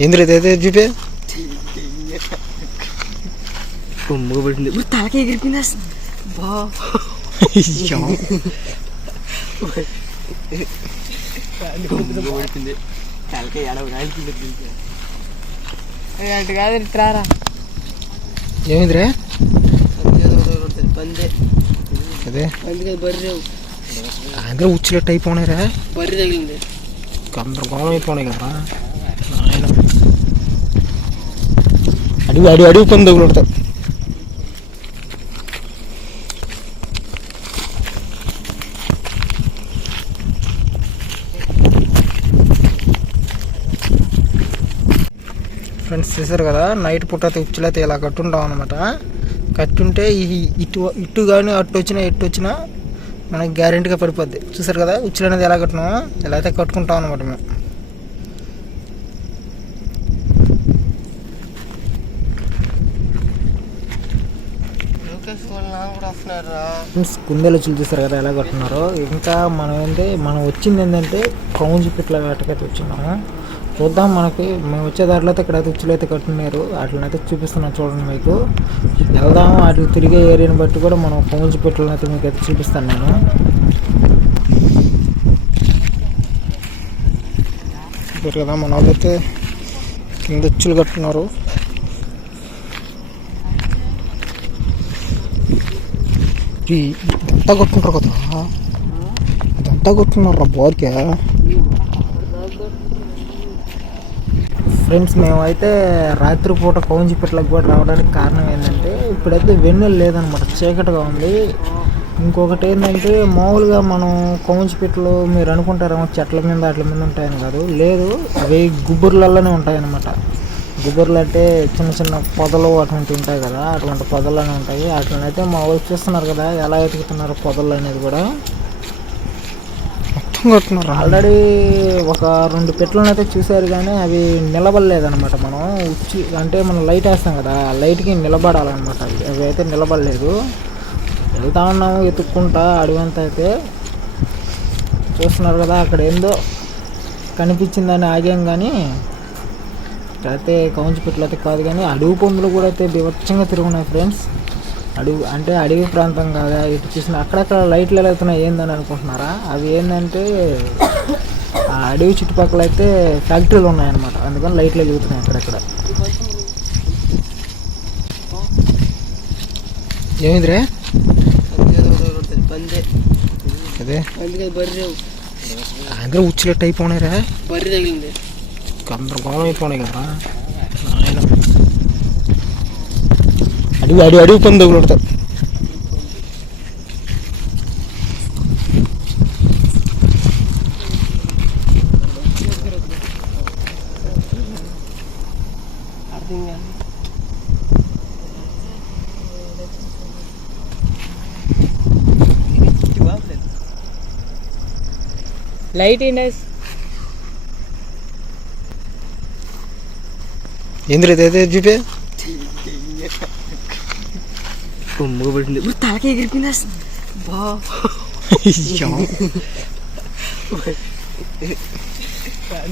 ఇంద్ర అయితే చూపే కొమ్ముగా పట్టింది ఇప్పుడు తలకి ఎగిరిపోయింది అసలు బా కొమ్ముగా పడుతుంది తలకి ఎడవ కాల్చింది అటు కాదు ఇట్రారా ఏమిందిరా పందే అదే అందుకే బర్రె అందరూ ఉచ్చినట్టు అయిపోయినారా బర్రె తగిలింది గందరగోళం అయిపోయినాయి కదా అడుగు అడుగు అడుగు పని తగులుతారు ఫ్రెండ్స్ చూసారు కదా నైట్ పూట అయితే అయితే ఇలా కట్టుంటాం అనమాట కట్టుంటే ఈ ఇటు ఇటు కానీ అటు వచ్చినా ఎటు వచ్చినా మనకి గ్యారెంటీగా పడిపోద్ది. చూసారు కదా ఉచ్చులు అనేది ఎలా కట్టినామో ఇలా అయితే కట్టుకుంటాం అనమాట మేము లోకేష్ వాళ్ళ నాన్న కూడా వస్తున్నారా ఫ్రెండ్స్ కుందేలు వచ్చి చూస్తారు కదా ఎలా కట్టున్నారో ఇంకా మనం ఏంటి మనం వచ్చింది ఏంటంటే కౌంజు పిట్ల వేటకైతే వచ్చినాము చూద్దాం మనకి మేము వచ్చే దారిలో అయితే ఇక్కడ అయితే ఉచ్చులు అయితే కట్టున్నారు వాటిని అయితే చూపిస్తున్నాను చూడండి మీకు. వెళ్దాం వాటికి తిరిగే ఏరియాని బట్టి కూడా మనం కౌంజి పిట్లను అయితే మీకు అయితే చూపిస్తాను నేను. కదా మన వాళ్ళైతే కింద ఉచ్చులు కట్టున్నారు ఇదంతా కొట్టుకుంటారు కదా ఇదంతా కొట్టుకున్నారు బోర్కే ఫ్రెండ్స్ మేమైతే రాత్రిపూట కౌంజిపెట్లకు కూడా రావడానికి కారణం ఏంటంటే ఇప్పుడైతే వెన్నెల లేదనమాట చీకటిగా ఉంది ఇంకొకటి ఏంటంటే మామూలుగా మనం కౌంజిపెట్టలు మీరు అనుకుంటారేమో చెట్ల మీద అట్ల మీద ఉంటాయని కాదు లేదు అవి గుబ్బుర్లలోనే ఉంటాయన్నమాట గుబ్బుర్లు అంటే చిన్న చిన్న పొదలు అటువంటి ఉంటాయి కదా అటువంటి పొదలనే ఉంటాయి. వాటిని అయితే మా వాళ్ళు చూస్తున్నారు కదా ఎలా ఎతుకుతున్నారు పొదలు అనేది కూడా. మొత్తం కొట్టున్నారు ఆల్రెడీ ఒక రెండు పెట్లను అయితే చూశారు కానీ అవి నిలబడలేదన్నమాట మనం. ఉచ్చి అంటే మనం లైట్ వేస్తాం కదా ఆ లైట్కి నిలబడాలన్నమాట అవి. అవి అయితే నిలబడలేదు. వెళ్తా ఉన్నాము ఎత్తుక్కుంటా అడవంతా అయితే. చూస్తున్నారు కదా అక్కడ ఏందో కనిపించిందని ఆగాం కానీ అయితే కౌంచిపెట్లు అయితే కాదు కానీ అడవి పందులు కూడా అయితే బీభత్సంగా తిరుగున్నాయి ఫ్రెండ్స్ అడవి అంటే అడవి ప్రాంతం కాదా? ఇటు చూసిన అక్కడక్కడ లైట్లు వెళ్తున్నాయి ఏందని అనుకుంటున్నారా? అవి ఏంటంటే ఆ అడవి చుట్టుపక్కల అయితే ఫ్యాక్టరీలు ఉన్నాయన్నమాట. అందుకని లైట్లు వెలుగుతున్నాయి అక్కడక్కడ. ఏమిదిరా? అదే. అందుకే అందరూ ఉచ్చినట్టు అయిపోయినారా బర్రె తగిలింది. గందరగోళం అయిపోయినాయి కదా నాయన అడుగు అడుగు అడుగు పని తగులుతారు అర్థం కాదు లైట్ ఇండస్ ఏంద్ర అయితే చూపే. కొమ్ముగా పట్టింది. ఇప్పుడు తలకి ఎగిరిపోయింది అసలు. బా.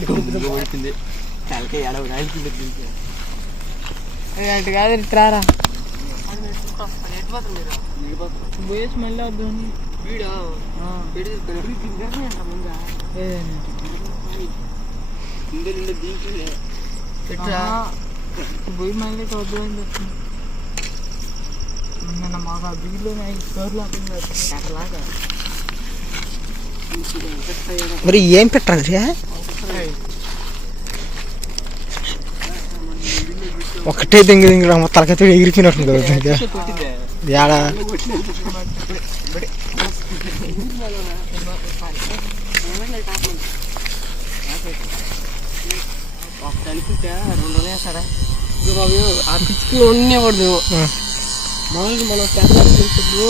కొమ్ముగా పడుతుంది తలకి ఎడవ కాల్చింది అటు కాదు ఇట్రారా ఎటు పోయేసి మళ్ళీ వద్దాం వీడా? పెడి ముందా ఇందే నిండా దీంట్లో ఎట్రా పోయి మళ్ళీ ఇటు వద్దాం అని చెప్తున్నా నిన్న మాకు ఆ బిల్లు స్టోర్లో అట్లాగా మరి ఏం పెట్టాలి రే ఒకటే దింగి దింగి తలకైతే ఎగిరిపోయినట్టు కదా ఇంకా. కొట్టిందే ఏడా ఒక కలిపితే రెండు వందలు వేస్తాడా ఇక బాబు ఆ పిచ్చుకలు మామూలుగా మనం పెద్దలు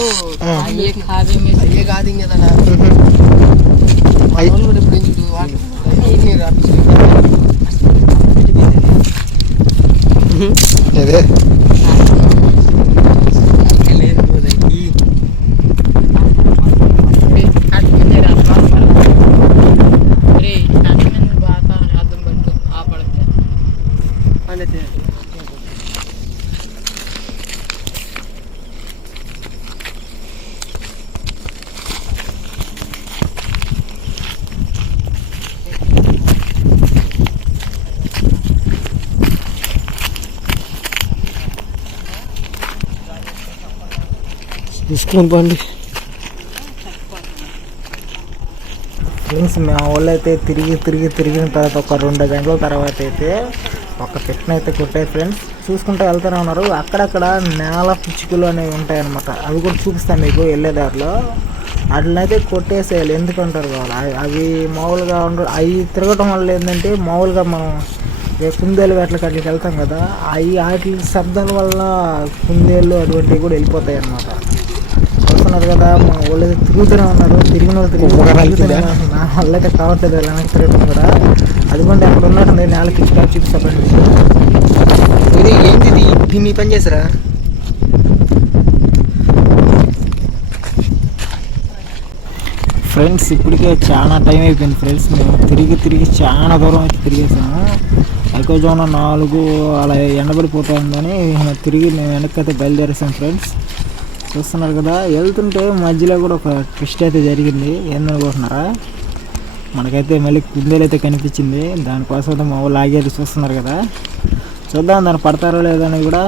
అయ్యే కాదే అయ్యే కాదు కదా మామూలు కూడా ఇప్పుడు ఎందుకు అదే తీసుకుని పండి ఫ్రెండ్స్ మా వాళ్ళు అయితే తిరిగి తిరిగి తిరిగిన తర్వాత ఒక రెండు గంటల తర్వాత అయితే ఒక పిట్న అయితే కొట్టాయి ఫ్రెండ్స్. చూసుకుంటూ వెళ్తూనే ఉన్నారు. అక్కడక్కడ నేల పిచ్చుకలు అనేవి ఉంటాయన్నమాట. అవి కూడా చూపిస్తాను మీకు వెళ్ళే దారిలో. వాటినైతే కొట్టేసేయాలి. ఎందుకంటారు వాళ్ళు అవి- అవి మామూలుగా ఉండ అవి తిరగటం వల్ల ఏంటంటే మామూలుగా మనం కుందేలు వేటలకి అట్లకి వెళ్తాం కదా అవి వాటి శబ్దాల వల్ల కుందేళ్ళు అటువంటివి కూడా వెళ్ళిపోతాయి అన్నమాట చూస్తున్నారు కదా మా వాళ్ళు అయితే తిరుగుతూనే ఉన్నారు. తిరిగిన వాళ్ళు తిరిగి తిరుగుతూనే ఉన్నారు. నా అయితే కావట్లేదు ఇలా వెనక్కి తిరగడం కూడా. అదిగోండి అక్కడ ఉన్నట్టుంది నేల పిచ్చుక చూపిస్తాపండి ఇది ఏంది ఇది దీన్ని పని చేసారా ఫ్రెండ్స్ ఇప్పటికే చాలా టైం అయిపోయింది ఫ్రెండ్స్. మేము తిరిగి తిరిగి చాలా దూరం అయితే తిరిగేసాము. ఎకోజోన నాలుగు అలా ఎండబడిపోతుందని తిరిగి మేము వెనక్కి బయలుదేరేసాం ఫ్రెండ్స్. చూస్తున్నారు కదా వెళ్తుంటే మధ్యలో కూడా ఒక ట్విస్ట్ అయితే జరిగింది. ఏందనుకుంటున్నారా మనకైతే మళ్ళీ కుందేలు అయితే కనిపించింది. దానికోసం అయితే మా వాళ్ళు ఆగేది చూస్తున్నారు కదా. చూద్దాం దాన్ని పడతారో లేదో అని కూడా